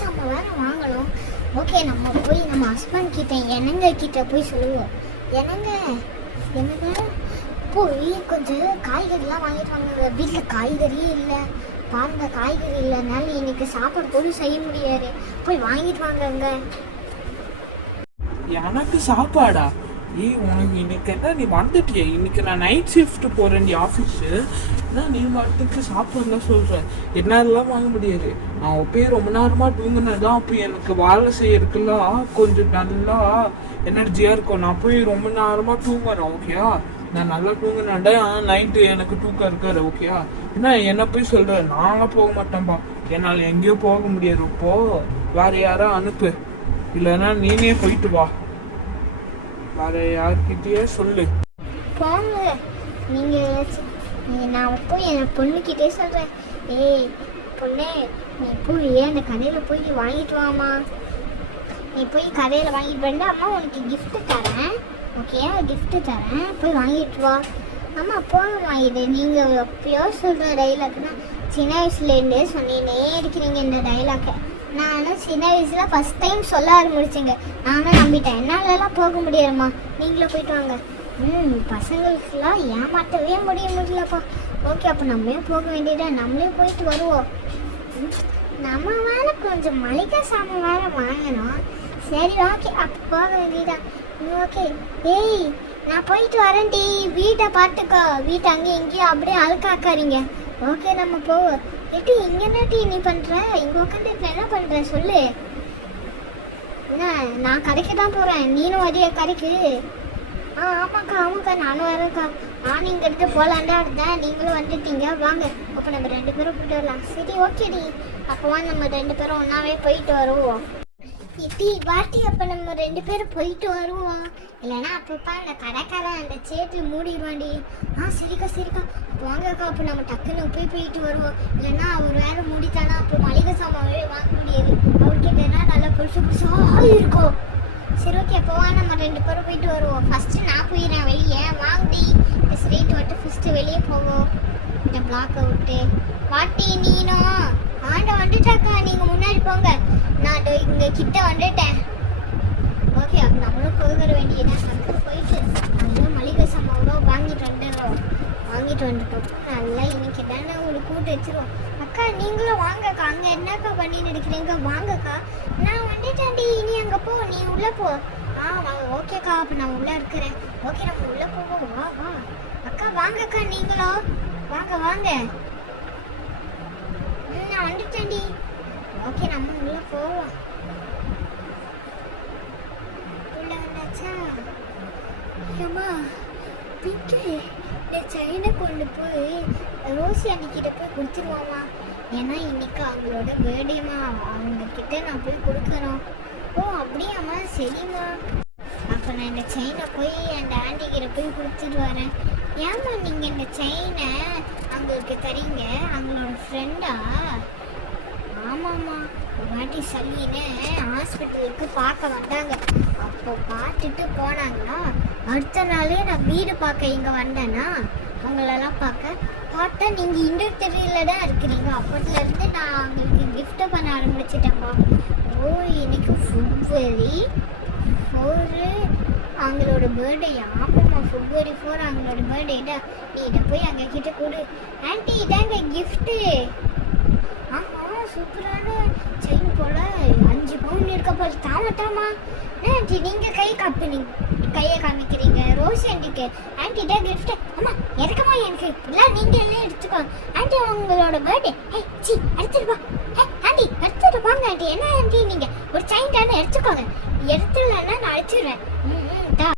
சாமான் வேறு வாங்கணும். ஓகே, நம்ம போய் நம்ம ஹஸ்பண்ட் கிட்ட என்னங்க கிட்ட போய் சொல்லுவோம். என்னங்க போய் கொஞ்சம் காய்கறிலாம் வாங்கிட்டு வாங்க. வீட்டில் காய்கறியே இல்லை பாருங்க, காய்கறி இல்லைனால இன்னைக்கு சாப்பாடு கூட செய்ய முடியாது. போய் வாங்கிட்டு வாங்கங்க. எனக்கு சாப்பாடா? உனக்கு இன்னைக்கு என்ன, நீ வந்துட்டிய? இன்னைக்கு நான் நைட் ஷிஃப்ட் போறேன் ஆஃபீஸு. நீ மட்டுக்கு சாப்பாடுலாம் சொல்கிறேன். என்னாலலாம் வாங்க முடியாது. நான் அப்பயே ரொம்ப நேரமாக தூங்கினதான். அப்போ எனக்கு வேலை செய்யறதுக்குலாம் கொஞ்சம் நல்லா எனர்ஜியாக இருக்கும். நான் போய் ரொம்ப நேரமாக தூங்குறேன். ஓகேயா? நான் நல்லா தூங்கினாண்டா நைட்டு எனக்கு தூக்கம் இருக்காரு. ஓகேயா? என்ன போய் சொல்கிறேன், நாங்கள் போக மாட்டேன்ப்பா. என்னால் எங்கேயோ போக முடியாது. இப்போ வேற யாரா அனுப்பு, இல்லைன்னா நீனே போயிட்டு வா. வேற யார்கிட்டயே சொல்லு. போங்க நான் போய் என் பொண்ணுக்கிட்டே சொல்கிறேன். ஏய் பொண்ணே, நீ போய் அந்த கடையில் போய் வாங்கிட்டு வாமா. நீ போய் கடையில் வாங்கிட்டு வந்து அம்மா உனக்கு கிஃப்ட்டு தரேன். ஓகேயா? கிஃப்ட்டு தரேன், போய் வாங்கிட்டு வா. அம்மா போகமா. இது நீங்கள் எப்பயோ சொல்கிற டைலாக்னா சின்ன வயசுலேருந்தே சொன்னீனே இருக்கிறீங்க இந்த டைலாக்கை. நானும் சின்ன வயசில் ஃபஸ்ட் டைம் சொல்ல ஆரம்பிச்சிங்க. நானும் நம்பிட்டேன். என்னாலலாம் போக முடியாதும்மா, நீங்களும் போயிட்டு வாங்க. பசங்களுக்குலாம் ஏமாற்றவே முடியலப்பா. ஓகே, அப்போ நம்மளே போக வேண்டியதா. நம்மளே போயிட்டு வருவோம். நம்ம வேலை கொஞ்சம் மளிகை சாமான் வேறு வாங்கணும். சரி ஓகே, அப்போ போக வேண்டியதா. ஓகே, ஏய் நான் போயிட்டு வரேன்டி. வீட்டை பார்த்துக்கோ. வீட்டை அங்கேயும் இங்கேயும் அப்படியே அழுக்காக்காதீங்க. ஓகே, நம்ம போவோம். எட்டி இங்கே என்ன டீ நீ பண்ணுற? இங்கே உட்காந்து இப்போ என்ன பண்ணுற சொல்லு. என்ன, நான் கடைக்கு தான் போகிறேன். நீனும் வரைய கடைக்கு? ஆமாக்கா நானும் வரேன்க்கா. நானும் இங்கே எடுத்து போகலான்டா இருந்தேன். நீங்களும் வந்துட்டீங்க. வாங்க, அப்போ நம்ம 2 பேரும் போயிட்டு வரலாம். சரி ஓகேடி, அப்போவா நம்ம 2 பேரும் ஒன்றாவே போயிட்டு வருவோம். இட்டி வாட்டி, அப்போ நம்ம 2 பேரும் போயிட்டு வருவோம். இல்லைன்னா அப்பப்பா அந்த கடைக்காரன் அந்த சேட்டு மூடிடுவாண்டி. சரிக்கா அப்போ வாங்கக்கா. அப்போ நம்ம டக்குன்னு போயிட்டு வருவோம். இல்லைன்னா அவர் வேறு மூடித்தானா, அப்போ மளிகை சாமான் வாங்க முடியாது. அவர்கிட்டனா நல்லா புதுசாக இருக்கும். சரி ஓகே, அப்போவா நம்ம 2 பேரும் போயிட்டு வருவோம். ஃபஸ்ட்டு நான் போயிடுறேன் வெளியே. வாங்கி ஸ்ட்ரெயிட் விட்டு ஃபஸ்ட்டு வெளியே போவோம். இந்த பிளாக்கை விட்டு வாட்டி. நீனும் வந்துட்டாக்கா, நீங்கள் முன்னாடி போங்க. நான் இங்கே கிட்ட வந்துட்டேன். ஓகே, அப்போ நம்மளும் போகிற வேண்டியதான். அங்கே போயிட்டு நல்லா மளிகை சாமான் வாங்கிட்டு வந்துட்டோம். நல்லா இன்னைக்கு தானே உங்களுக்கு கூட்டு வச்சிருவோம். அக்கா நீங்களும் வாங்கக்கா. அங்கே என்னக்கா பண்ணின்னு இருக்கிறீங்க? வாங்கக்கா, நான் வந்துட்டேன்டி. நீ அங்கே போ, நீ உள்ளே போ. வாங்க. ஓகேக்கா, அப்போ நான் உள்ளே இருக்கிறேன். ஓகே, நம்ம உள்ளே போவோம். வா அக்கா, வாங்கக்கா. நீங்களும் வாங்க. நான் வந்துட்டேன்டி. ஓகே, நம்ம உள்ளே போவோம். உள்ளே வந்தாச்சா? ஏம்மா பிங்கு, இந்த செயினை கொண்டு போய் ரோசி அன்னிக்கிட்ட போய் கொடுத்துருவாமா. ஏன்னா இன்னைக்கு அவங்களோட பர்த்டேமா, அவங்கக்கிட்ட நான் போய் கொடுக்குறோம். அப்படியாம்மா? சரிம்மா. அப்போ நான் இந்த செயினை போய் அந்த ஆண்டிக்கிட்ட போய் கொடுத்துட்டு வரேன். ஏம்மா நீங்கள் இந்த செயினை அவங்களுக்கு தரீங்க? அவங்களோட ஃப்ரெண்டா? ஆமாம்மா, ஒரு வாட்டி சொல்லின்னு ஹாஸ்பிட்டலுக்கு பார்க்க வந்தாங்க. அப்போ பார்த்துட்டு போனாங்களா, அடுத்த நாளே நான் வீடு பார்க்க இங்கே வந்தேன்னா அவங்களெல்லாம் பார்த்தா நீங்கள் இந்த தெருவில் தான் இருக்கிறீங்க. அப்போதுலேருந்து நான் அவங்களுக்கு கிஃப்ட்டு பண்ண ஆரம்பிச்சிட்டேன்ப்பா. இன்னைக்கு February 4 அவங்களோட பர்த்டேயா? ஆமாம்மா, February 4 அவங்களோட பர்த்டேடா. நீ இதை போய் அங்கே கிட்ட கொடு. ஆன்ட்டி இதாங்க கிஃப்ட்டு. சூப்பரான செயின் போல 5 பவுன் இருக்க போல. தாமட்டாமா ஆன்ட்டி, நீங்கள் கையை காமிக்கிறீங்க ரோசி ஆன்ட்டிக்கு. ஆன்ட்டி தான் கிஃப்ட்டு. அம்மா எதுக்கம்மா எனக்கு இல்லை, நீங்கள் எல்லாம் எடுத்துக்கோ. ஆன்ட்டி அவங்களோட பர்த்டே.